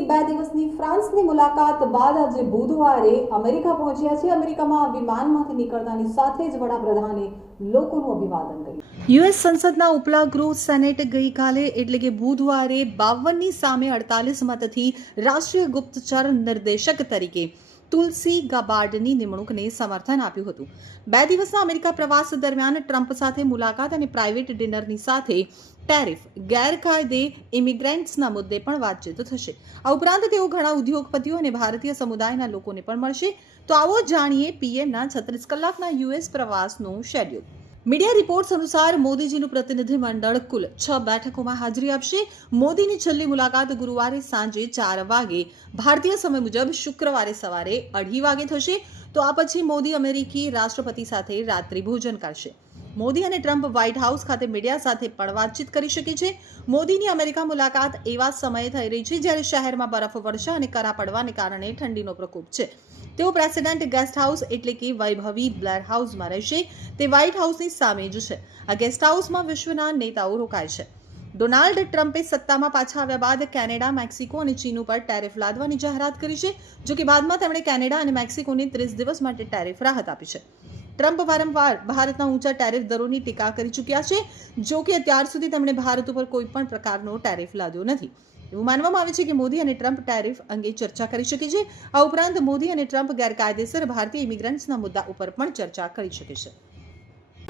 વડાપ્રધાન બે દિવસની ફ્રાન્સની મુલાકાત બાદ આજે બુધવારે અમેરિકા પહોંચ્યા છે. અમેરિકામાં વિમાનમાંથી નીકળતાની સાથે જ વડાપ્રધાને લોકોનું અભિવાદન કર્યું. યુએસ સંસદના ઉપલા ગૃહ સેનેટ ગઈકાલે એટલે કે બુધવારે બાવનની સામે અડતાલીસ મતથી રાષ્ટ્રીય ગુપ્તચર નિર્દેશક તરીકે તુલસી ગબાર્ડની નિમણૂકને સમર્થન આપ્યું હતું. બે દિવસના અમેરિકા પ્રવાસ દરમિયાન ટ્રમ્પ સાથે મુલાકાત અને પ્રાઇવેટ ડિનરની સાથે ટેરિફ, ગેરકાયદે ઇમિગ્રન્ટ્સના મુદ્દે પણ વાતચીત થશે. આ ઉપરાંત તેઓ ઘણા ઉદ્યોગપતિઓ અને ભારતીય સમુદાયના લોકોને પણ મળશે. તો આવો જાણીએ પીએમના છત્રીસ કલાકના યુએસ પ્રવાસનું શેડ્યુલ મીડિયા રિપોર્ટ્સ અનુસાર મોદીજીનું પ્રતિનિધિ મંડળ કુલ છ બેઠકોમાં હાજરી આપશે. મોદીની છેલ્લી મુલાકાત ગુરુવારે સાંજે ચાર વાગે. ભારતીય સમય મુજબ શુક્રવારે સવારે અઢી વાગે થશે. તો આ પછી મોદી અમેરિકી રાષ્ટ્રપતિ સાથે રાત્રિ ભોજન કરશે. મોદી અને ટ્રમ્પ વ્હાઇટ હાઉસ ખાતે મીડિયા સાથે પણ વાતચીત કરી શકે છે. મોદીની અમેરિકા મુલાકાત એવા સમયે થઈ રહી છે જ્યારે શહેરમાં બરફ, વર્ષા અને કરા પડવાને કારણે ઠંડીનો પ્રકોપ છે. તેઓ પ્રેસિડેન્ટ ગેસ્ટ હાઉસ એટલે કે વૈભવી બ્લેર હાઉસમાં રહેશે. તે વ્હાઇટ હાઉસની સામે જ છે. આ ગેસ્ટ હાઉસમાં વિશ્વના નેતાઓ રોકાય છે. ડોનાલ્ડ ટ્રમ્પે સત્તામાં પાછા આવ્યા બાદ કેનેડા, મેક્સિકો અને ચીન ઉપર ટેરિફ લાદવાની જાહેરાત કરી છે જો કે બાદમાં તેમણે કેનેડા અને મેક્સિકોને ત્રીસ દિવસ માટે ટેરિફ રાહત આપી છે. ટ્રમ્પ વારંવાર ભારતના ઊંચા ટેરિફ દરોની ટીકા કરી ચૂક્યા છે, જો કે અત્યાર સુધી તેમણે ભારત ઉપર કોઈ પણ પ્રકારનો ટેરિફ લાદ્યો નથી. એવું માનવામાં આવે છે કે મોદી અને ટ્રમ્પ ટેરિફ અંગે ચર્ચા કરી શકે છે. આ ઉપરાંત મોદી અને ટ્રમ્પ ગેરકાયદેસર ભારતીય ઇમિગ્રન્ટ્સના મુદ્દા ઉપર પણ ચર્ચા કરી શકે છે.